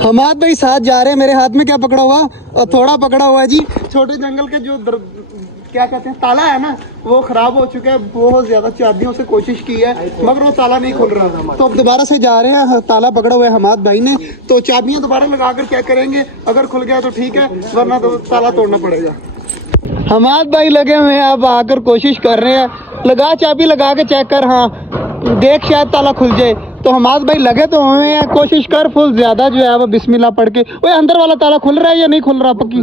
हमाद भाई साथ जा रहे हैं। मेरे हाथ में क्या पकड़ा हुआ और थोड़ा पकड़ा हुआ है जी, छोटे जंगल के जो क्या कहते हैं ताला है ना, वो खराब हो चुका है। बहुत ज्यादा चाबियों से कोशिश की है मगर वो ताला नहीं खुल रहा, तो अब दोबारा से जा रहे हैं। ताला पकड़ा हुआ है हमाद भाई ने, तो चाबियां दोबारा लगा कर क्या करेंगे, अगर खुल गया तो ठीक है वरना तो ताला तोड़ना पड़ेगा। हमाद भाई लगे हुए हैं, अब आकर कोशिश कर रहे हैं। लगा चाबी लगा के चेक कर, हाँ देख शायद ताला खुल जाए। तो हमाद भाई लगे तो हुए हैं, कोशिश कर फुल ज्यादा जो है वो बिस्मिल्लाह पढ़ के। वो अंदर वाला ताला खुल रहा है या नहीं खुल रहा? पक्की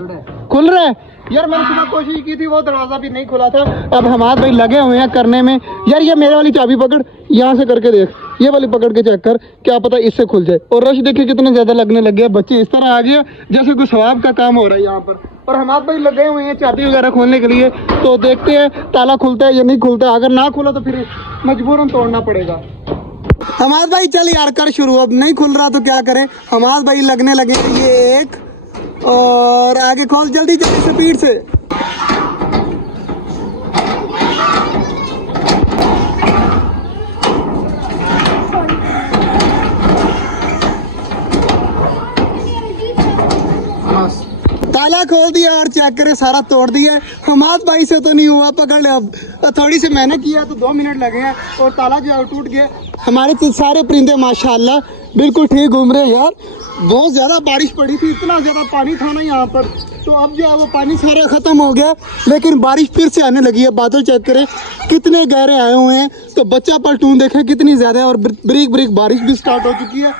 खुल रहा है यार, मैंने सुबह कोशिश की थी, वो दरवाजा भी नहीं खुला था। अब हमाद भाई लगे हुए हैं करने में। यार ये मेरे वाली चाबी पकड़, यहाँ से करके देख, ये वाली पकड़ के चेक कर, क्या पता इससे खुल जाए। और रश देखिए कितने ज्यादा लगने लग गया, बच्चे इस तरह आ गए जैसे कोई सवाब का काम हो रहा है यहाँ पर। और हमाद भाई लगे हुए हैं चाबी वगैरह खोलने के लिए, तो देखते हैं ताला खुलता है या नहीं खुलता। अगर ना खुला तो फिर मजबूरन तोड़ना पड़ेगा। हमाद भाई चल यार कर शुरू, अब नहीं खुल रहा तो क्या करें। हमाद भाई लगने लगे, ये एक और आगे खोल जल्दी जल्दी स्पीड से। ताला खोल दिया और चेक करे सारा तोड़ दिया। हमाद भाई से तो नहीं हुआ, पकड़ ले। अब थोड़ी सी मेहनत किया तो 2 मिनट लगे हैं और ताला जो है टूट गया। हमारे तो सारे परिंदे माशाल्लाह बिल्कुल ठीक घूम रहे हैं यार। बहुत ज़्यादा बारिश पड़ी थी, इतना ज़्यादा पानी था ना यहाँ पर, तो अब जो है वो पानी सारा ख़त्म हो गया, लेकिन बारिश फिर से आने लगी है। बादल चेक करें कितने गहरे आए हुए हैं, तो बच्चा पलटून देखे कितनी ज़्यादा है। और ब्रीक ब्रीक बारिश भी स्टार्ट हो चुकी है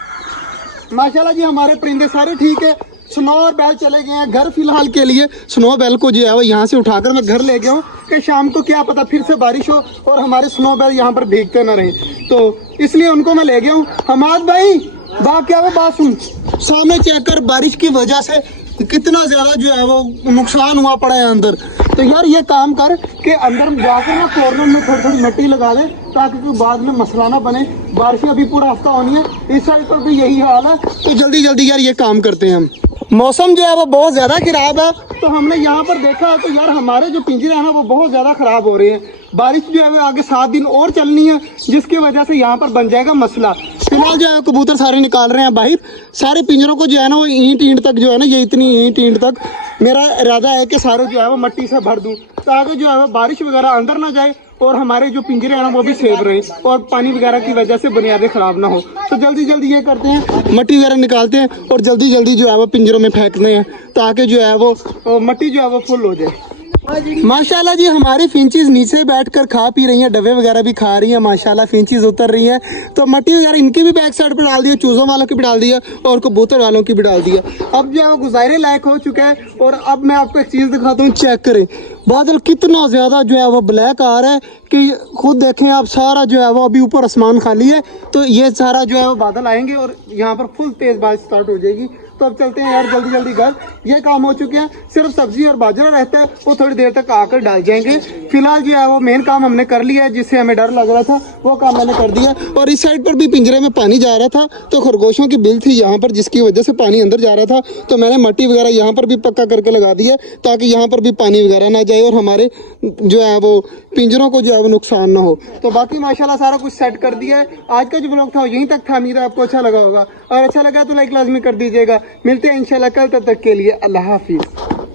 माशाल्लाह जी। हमारे परिंदे सारे ठीक है। स्नो और बैल चले गए हैं घर फिलहाल के लिए। स्नो बैल को जो है वो यहाँ से उठाकर मैं घर ले गया हूँ कि शाम को क्या पता फिर से बारिश हो और हमारे स्नो बैल यहाँ पर भीगते न रहे, तो इसलिए उनको मैं ले गया हूँ। हमाद भाई बात क्या वो बात सुन, सामने चेक कर, बारिश की वजह से कितना ज्यादा जो है वो नुकसान हुआ पड़ा है अंदर। तो यार ये काम कर कि अंदर जाकर ना कॉर्नर में थोड़ी थोड़ी मिट्टी लगा दे, ताकि कोई बाद में मसला ना बने। बारिश अभी पूरा हफ्ता होनी है, इस साइड पर भी यही हाल है, तो जल्दी जल्दी यार ये काम करते हैं हम। मौसम जो है वो बहुत ज़्यादा ख़राब है, तो हमने यहाँ पर देखा है तो यार हमारे जो पिंजरे हैं ना वो बहुत ज़्यादा ख़राब हो रहे हैं। बारिश जो है वो आगे 7 दिन और चलनी है, जिसकी वजह से यहाँ पर बन जाएगा मसला। फिलहाल जो है कबूतर सारे निकाल रहे हैं बाहर। सारे पिंजरों को जो है ना वो ईंट तक जो है ना, ये इतनी ईंट तक मेरा इरादा है कि सारे जो है वो मट्टी से भर दूँ, ताकि जो है वो बारिश वगैरह अंदर ना जाए और हमारे जो पिंजरे हैं ना वो भी सेफ रहे और पानी वगैरह की वजह से बुनियादें ख़राब ना हो। तो जल्दी जल्दी ये करते हैं, मट्टी वगैरह निकालते हैं और जल्दी जल्दी जो है वो पिंजरों में फेंकते हैं, ताकि जो है वो मट्टी जो है वो फुल हो जाए। माशाल्लाह जी हमारी फिंचीज नीचे बैठकर खा पी रही हैं, डब्बे वगैरह भी खा रही हैं माशाल्लाह, फिंचीज उतर रही हैं। तो मट्टी वगैरह इनकी भी बैक साइड पर डाल दिया, चूज़ों वालों की भी डाल दिया और कबूतर वालों की भी डाल दिया। अब जो है वो गुजारे लायक हो चुका है। और अब मैं आपको एक चीज़ दिखाता हूँ, चेक करें बादल कितना ज़्यादा जो है वो ब्लैक आ रहा है कि खुद देखें आप। सारा जो है वो अभी ऊपर आसमान खाली है, तो ये सारा जो है वो बादल आएंगे और यहाँ पर फुल तेज़ बारिश स्टार्ट हो जाएगी। तो अब चलते हैं यार जल्दी जल्दी घर, ये काम हो चुके हैं। सिर्फ सब्जी और बाजरा रहता है, वो थोड़ी देर तक आकर डाल जाएंगे। फिलहाल जो है वो मेन काम हमने कर लिया है, जिससे हमें डर लग रहा था वो काम मैंने कर दिया। और इस साइड पर भी पिंजरे में पानी जा रहा था, तो खरगोशों की बिल थी यहाँ पर, जिसकी वजह से पानी अंदर जा रहा था। तो मैंने मट्टी वगैरह यहाँ पर भी पक्का करके लगा दिया, ताकि यहाँ पर भी पानी वगैरह ना जाए और हमारे जो है वो पिंजरों को जो है वो नुकसान ना हो। तो बाकी माशाल्लाह सारा कुछ सेट कर दिया है। आज का जो ब्लॉग था यहीं तक था, उम्मीद है आपको अच्छा लगा होगा, और अच्छा लगा तो लाइक लाजमी कर दीजिएगा। मिलते हैं इंशाल्लाह कल, तब तक के लिए अल्लाह हाफिज़।